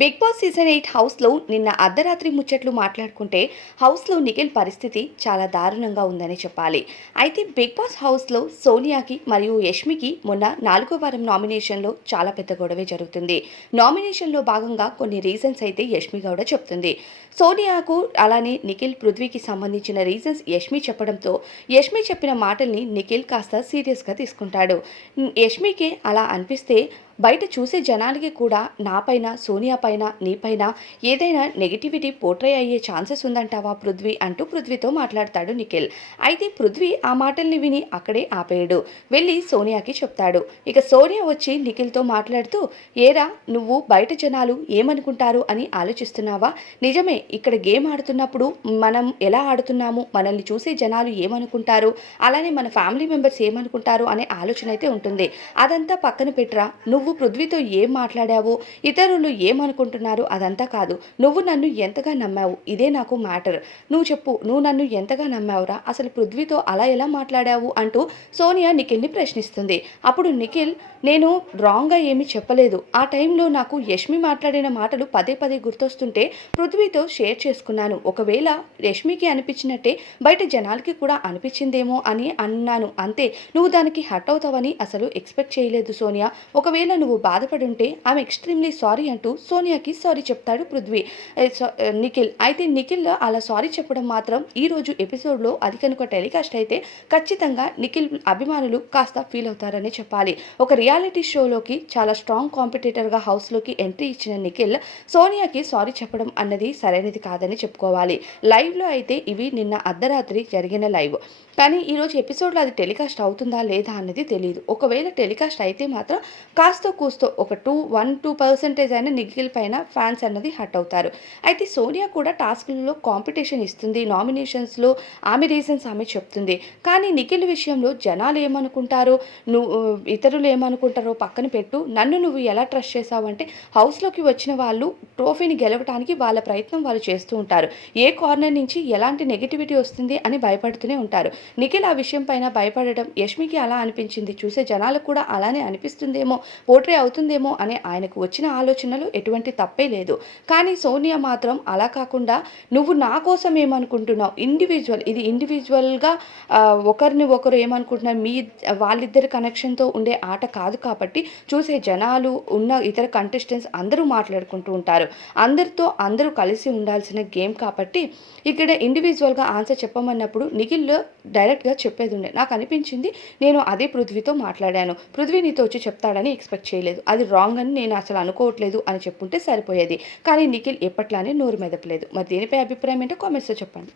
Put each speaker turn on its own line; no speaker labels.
Big boss season eight హౌస్లో నిన్న అర్ధరాత్రి ముచ్చట్లు మాట్లాడుకుంటే హౌస్లో నిఖిల్ పరిస్థితి చాలా దారుణంగా ఉందని చెప్పాలి. అయితే బిగ్ బాస్ హౌస్లో సోనియాకి మరియు యష్మికి మొన్న నాలుగో వారం నామినేషన్లో చాలా పెద్ద గొడవే జరుగుతుంది. నామినేషన్లో భాగంగా కొన్ని రీజన్స్ అయితే యష్మి గౌడ చెప్తుంది. సోనియాకు అలానే నిఖిల్ పృథ్వీకి సంబంధించిన రీజన్స్ యష్మి చెప్పడంతో యష్మి చెప్పిన మాటల్ని నిఖిల్ కాస్త సీరియస్గా తీసుకుంటాడు. యష్మికి అలా అనిపిస్తే బయట చూసే జనాలకి కూడా నాపైన సోనియా పైన నీపైన ఏదైనా నెగిటివిటీ పోట్రే అయ్యే ఛాన్సెస్ ఉందంటావా పృథ్వీ? అంటూ పృథ్వీతో మాట్లాడతాడు నిఖిల్. అయితే పృథ్వీ ఆ మాటల్ని విని అక్కడే ఆపేయడు. వెళ్ళి సోనియాకి చెప్తాడు. ఇక సోనియా వచ్చి నిఖిల్తో మాట్లాడుతూ ఏరా నువ్వు బయట జనాలు ఏమనుకుంటారు అని ఆలోచిస్తున్నావా? నిజమే ఇక్కడ గేమ్ ఆడుతున్నప్పుడు మనం ఎలా ఆడుతున్నాము? మనల్ని చూసే జనాలు ఏమనుకుంటారు? అలానే మన ఫ్యామిలీ మెంబర్స్ ఏమనుకుంటారు? అనే ఆలోచన అయితే ఉంటుంది. అదంతా పక్కన పెట్టరా? నువ్వు నువ్వు పృథ్వీతో ఏం మాట్లాడావో? ఇతరులు ఏమనుకుంటున్నారు? అదంతా కాదు. నువ్వు నన్ను ఎంతగా నమ్మావు? ఇదే నాకు మ్యాటర్. నువ్వు చెప్పు నువ్వు నన్ను ఎంతగా నమ్మావురా? అసలు పృథ్వీతో అలా ఎలా మాట్లాడావు? అంటూ సోనియా నిఖిల్ని ప్రశ్నిస్తుంది. అప్పుడు నిఖిల్ నేను రాంగ్గా ఏమీ చెప్పలేదు. ఆ టైంలో నాకు యష్మి మాట్లాడిన మాటలు పదే పదే గుర్తొస్తుంటే పృథ్వీతో షేర్ చేసుకున్నాను. ఒకవేళ యష్మికి అనిపించినట్టే బయట జనాలకి కూడా అనిపించిందేమో అని అన్నాను. అంతే. నువ్వు దానికి హట్ అవుతావని అసలు ఎక్స్పెక్ట్ చేయలేదు సోనియా. ఒకవేళ నువ్వు బాధపడి ఉంటే ఆమె ఎక్స్ట్రీమ్లీ సారీ అంటూ సోనియాకి సారీ చెప్తాడు పృథ్వీ. నిఖిల్. అయితే నిఖిల్ అలా సారీ చెప్పడం మాత్రం ఈరోజు ఎపిసోడ్లో అది కనుక టెలికాస్ట్ అయితే ఖచ్చితంగా నిఖిల్ అభిమానులు కాస్త ఫీల్ అవుతారని చెప్పాలి. ఒక రియాలిటీ షోలోకి చాలా స్ట్రాంగ్ కాంపిటేటర్గా హౌస్లోకి ఎంట్రీ ఇచ్చిన నిఖిల్ సోనియాకి సారీ చెప్పడం అన్నది సరైనది కాదని చెప్పుకోవాలి. లైవ్లో అయితే ఇవి నిన్న అర్ధరాత్రి జరిగిన లైవ్. కానీ ఈరోజు ఎపిసోడ్లో అది టెలికాస్ట్ అవుతుందా లేదా అన్నది తెలియదు ఒకవేళ టెలికాస్ట్ అయితే మాత్రం కాస్త కాస్తో కూస్తో ఒక టూ వన్ టూ పర్సెంటేజ్ అయిన నిఖిల్ పైన ఫ్యాన్స్ అన్నది హట్ అవుతారు. అయితే సోనియా కూడా టాస్క్లలో కాంపిటీషన్ ఇస్తుంది నామినేషన్స్లో ఆమె రీజన్స్ ఆమె చెప్తుంది. కానీ నిఖిల్ విషయంలో జనాలు ఏమనుకుంటారో? నువ్వు ఇతరులు ఏమనుకుంటారో పక్కన పెట్టు. నన్ను నువ్వు ఎలా ట్రస్ట్ చేసావంటే హౌస్లోకి వచ్చిన వాళ్ళు ట్రోఫీని గెలవడానికి వాళ్ళ ప్రయత్నం వాళ్ళు చేస్తూ ఉంటారు. ఏ కార్నర్ నుంచి ఎలాంటి నెగిటివిటీ వస్తుంది అని భయపడుతూనే ఉంటారు. నిఖిల్ ఆ విషయం పైన భయపడడం యష్మికి అలా అనిపించింది. చూసే జనాలకు కూడా అలానే అనిపిస్తుందేమో. పోట్రే అవుతుందేమో అనే ఆయనకు వచ్చిన ఆలోచనలు ఎటువంటి తప్పే లేదు. కానీ సోనియా మాత్రం అలా కాకుండా నువ్వు నా కోసం ఏమనుకుంటున్నావు? ఇండివిజువల్ ఇది ఇండివిజువల్గా ఒకరిని ఒకరు ఏమనుకుంటున్నారు మీ వాళ్ళిద్దరి కనెక్షన్తో ఉండే ఆట కాదు కాబట్టి చూసే జనాలు ఉన్న ఇతర కంటెస్టెంట్స్ అందరూ మాట్లాడుకుంటూ ఉంటారు. అందరితో అందరూ కలిసి ఉండాల్సిన గేమ్ కాబట్టి ఇక్కడ ఇండివిజువల్గా ఆన్సర్ చెప్పమన్నప్పుడు నిఖిల్ డైరెక్ట్గా చెప్పేది ఉండే. నాకు అనిపించింది నేను అదే పృథ్వీతో మాట్లాడాను. పృథ్వీ నీతో వచ్చి చెప్తాడని ఎక్స్పెక్ట్ చేయలేదు. అది రాంగ్ అని నేను అసలు అనుకోవట్లేదు అని చెప్పుంటే సరిపోయేది. కానీ నిఖిల్ ఎప్పట్లానే నోరు మెదపలేదు. మరి దీనిపై అభిప్రాయం ఏంటో కామెంట్స్లో చెప్పండి.